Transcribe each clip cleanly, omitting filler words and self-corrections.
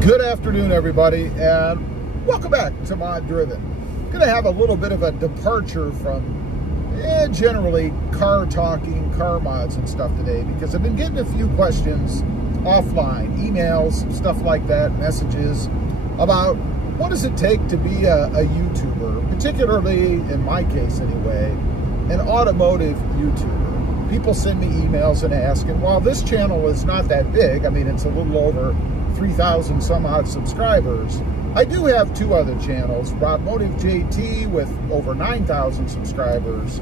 Good afternoon, everybody, and welcome back to Moddriven. Going to have a little bit of a departure from generally car talking, car mods and stuff today, because I've been getting a few questions offline, emails, stuff like that, messages about what does it take to be a YouTuber, particularly in my case anyway, an automotive YouTuber. People send me emails and ask, and while this channel is not that big, I mean, it's a little over 3,000 some odd subscribers, I do have two other channels, Rob Motive JT with over 9,000 subscribers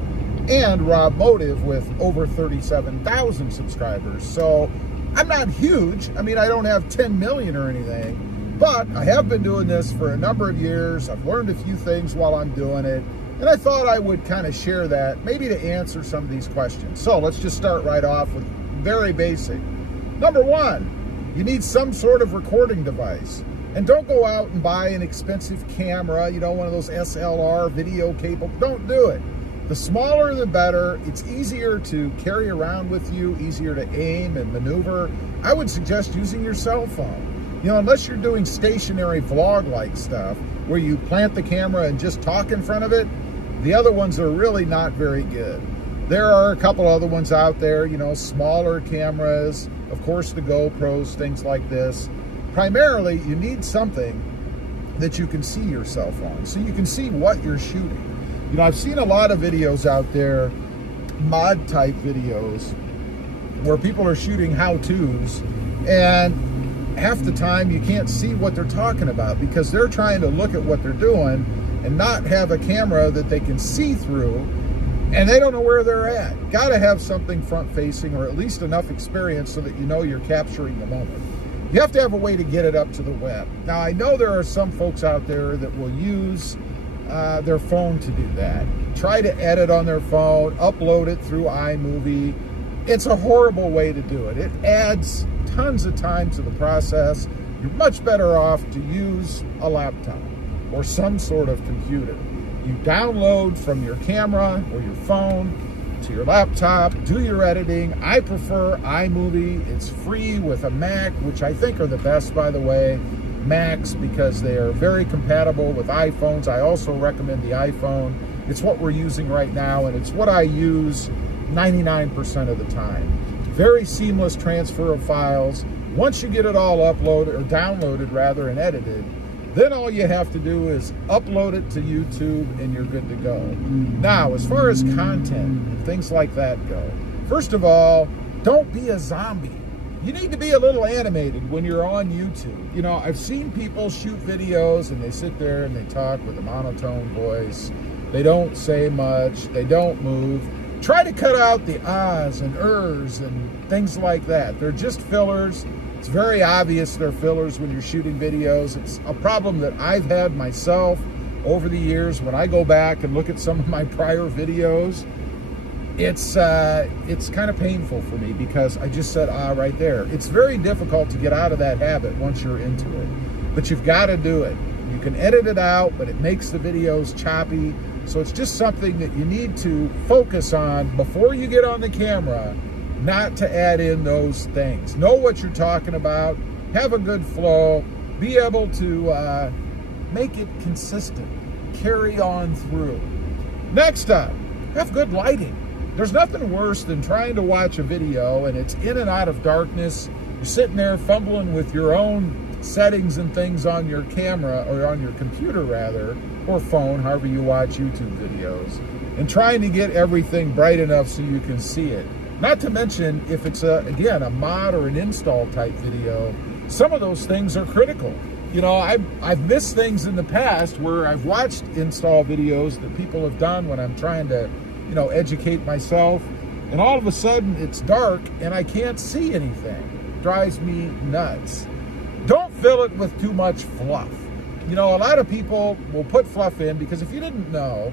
and Rob Motive with over 37,000 subscribers. So I'm not huge. I mean, I don't have 10 million or anything, but I have been doing this for a number of years. I've learned a few things while I'm doing it, and I thought I would kind of share that, maybe to answer some of these questions. So let's just start right off with very basic. Number one, you need some sort of recording device. And don't go out and buy an expensive camera, you know, one of those SLR video capable. Don't do it. The smaller the better. It's easier to carry around with you, easier to aim and maneuver. I would suggest using your cell phone. You know, unless you're doing stationary vlog-like stuff where you plant the camera and just talk in front of it, the other ones are really not very good. There are a couple other ones out there, you know, smaller cameras, of course the GoPros, things like this. Primarily, you need something that you can see yourself on, so you can see what you're shooting. You know, I've seen a lot of videos out there, mod type videos, where people are shooting how-tos, and half the time you can't see what they're talking about because they're trying to look at what they're doing and not have a camera that they can see through, and they don't know where they're at. Gotta have something front-facing, or at least enough experience so that you know you're capturing the moment. You have to have a way to get it up to the web. Now, I know there are some folks out there that will use their phone to do that. Try to edit on their phone, upload it through iMovie. It's a horrible way to do it. It adds tons of time to the process. You're much better off to use a laptop or some sort of computer. You download from your camera or your phone to your laptop, do your editing. I prefer iMovie. It's free with a Mac, which I think are the best, by the way, Macs, because they are very compatible with iPhones. I also recommend the iPhone. It's what we're using right now, and it's what I use 99% of the time. Very seamless transfer of files. Once you get it all uploaded, or downloaded rather, and edited, then all you have to do is upload it to YouTube and you're good to go. Now, as far as content and things like that go, first of all, don't be a zombie. You need to be a little animated when you're on YouTube. You know, I've seen people shoot videos and they sit there and they talk with a monotone voice. They don't say much. They don't move. Try to cut out the ahs and ers and things like that. They're just fillers. It's very obvious they're fillers when you're shooting videos. It's a problem that I've had myself over the years. When I go back and look at some of my prior videos, it's kind of painful for me because I just said ah right there. It's very difficult to get out of that habit once you're into it, but you've got to do it. You can edit it out, but it makes the videos choppy. So it's just something that you need to focus on before you get on the camera, not to add in those things. Know what you're talking about, have a good flow, be able to make it consistent, carry on through. Next up, have good lighting. There's nothing worse than trying to watch a video and it's in and out of darkness. You're sitting there fumbling with your own settings and things on your camera, or on your computer rather, or phone, however you watch YouTube videos, and trying to get everything bright enough so you can see it. Not to mention, if it's, again, a mod or an install type video, some of those things are critical. You know, I've missed things in the past where I've watched install videos that people have done when I'm trying to, you know, educate myself, and all of a sudden it's dark and I can't see anything. It drives me nuts. Don't fill it with too much fluff. You know, a lot of people will put fluff in because if you didn't know,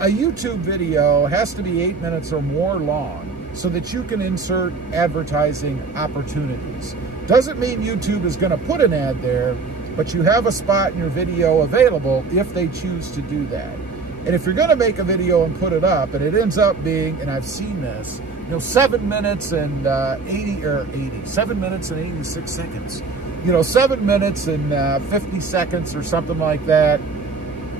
a YouTube video has to be 8 minutes or more long so that you can insert advertising opportunities. Doesn't mean YouTube is going to put an ad there, but you have a spot in your video available if they choose to do that. And if you're going to make a video and put it up, and it ends up being, and I've seen this, you know, 7 minutes and 86 seconds. you know, 7 minutes and 50 seconds or something like that,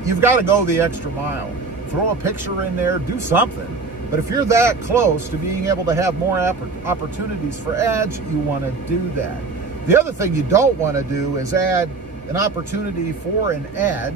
you've got to go the extra mile. Throw a picture in there, do something. But if you're that close to being able to have more opportunities for ads, you want to do that. The other thing you don't want to do is add an opportunity for an ad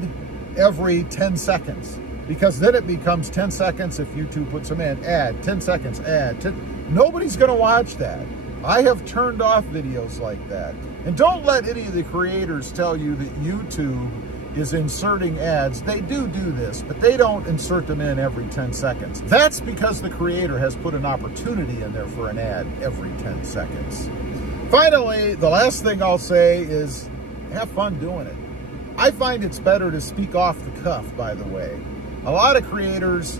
every 10 seconds. Because then it becomes 10 seconds if YouTube puts them in, ad, 10 seconds, ad. Nobody's going to watch that. I have turned off videos like that. And don't let any of the creators tell you that YouTube is inserting ads. They do this, but they don't insert them in every 10 seconds. That's because the creator has put an opportunity in there for an ad every 10 seconds. Finally, the last thing I'll say is have fun doing it. I find it's better to speak off the cuff, by the way. A lot of creators,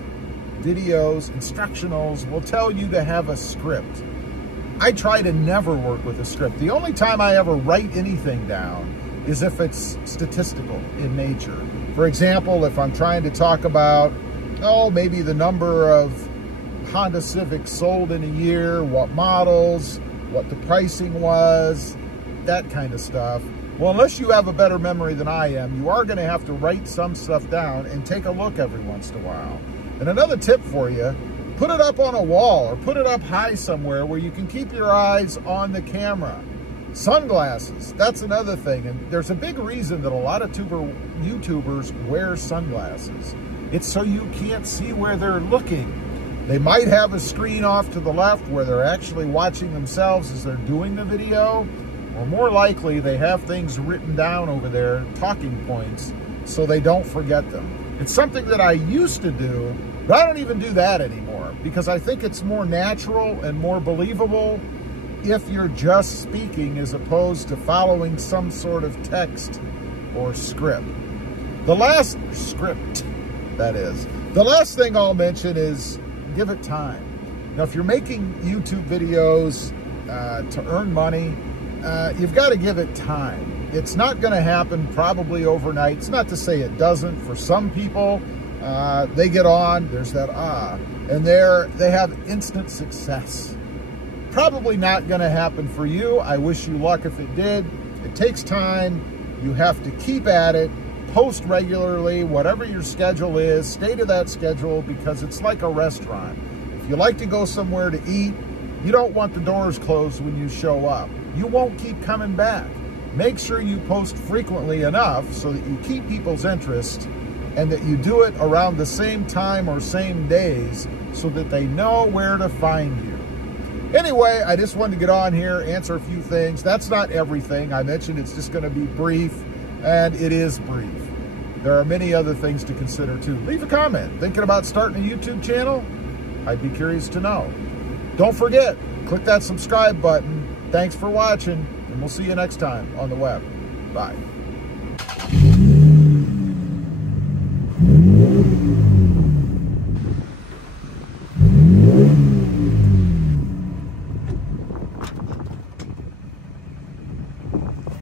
videos, instructionals will tell you to have a script. I try to never work with a script. The only time I ever write anything down is if it's statistical in nature. For example, if I'm trying to talk about, maybe the number of Honda Civics sold in a year, what models, what the pricing was, that kind of stuff. Well, unless you have a better memory than I am, you are going to have to write some stuff down and take a look every once in a while. And another tip for you, put it up on a wall or put it up high somewhere where you can keep your eyes on the camera. Sunglasses, that's another thing. And there's a big reason that a lot of YouTubers wear sunglasses. It's so you can't see where they're looking. They might have a screen off to the left where they're actually watching themselves as they're doing the video, or more likely they have things written down over there, talking points, so they don't forget them. It's something that I used to do, but I don't even do that anymore because I think it's more natural and more believable if you're just speaking as opposed to following some sort of text or script. The last thing I'll mention is give it time. Now, if you're making YouTube videos to earn money, you've got to give it time. It's not going to happen probably overnight. It's not to say it doesn't. For some people, they get on, there's that and they have instant success. Probably not going to happen for you. I wish you luck if it did. It takes time. You have to keep at it. Post regularly, whatever your schedule is, stay to that schedule because it's like a restaurant. If you like to go somewhere to eat, you don't want the doors closed when you show up. You won't keep coming back. Make sure you post frequently enough so that you keep people's interest and that you do it around the same time or same days so that they know where to find you. Anyway, I just wanted to get on here, answer a few things. That's not everything. I mentioned it's just going to be brief, and it is brief. There are many other things to consider too. Leave a comment. Thinking about starting a YouTube channel? I'd be curious to know. Don't forget, click that subscribe button. Thanks for watching, and we'll see you next time on the web. Bye.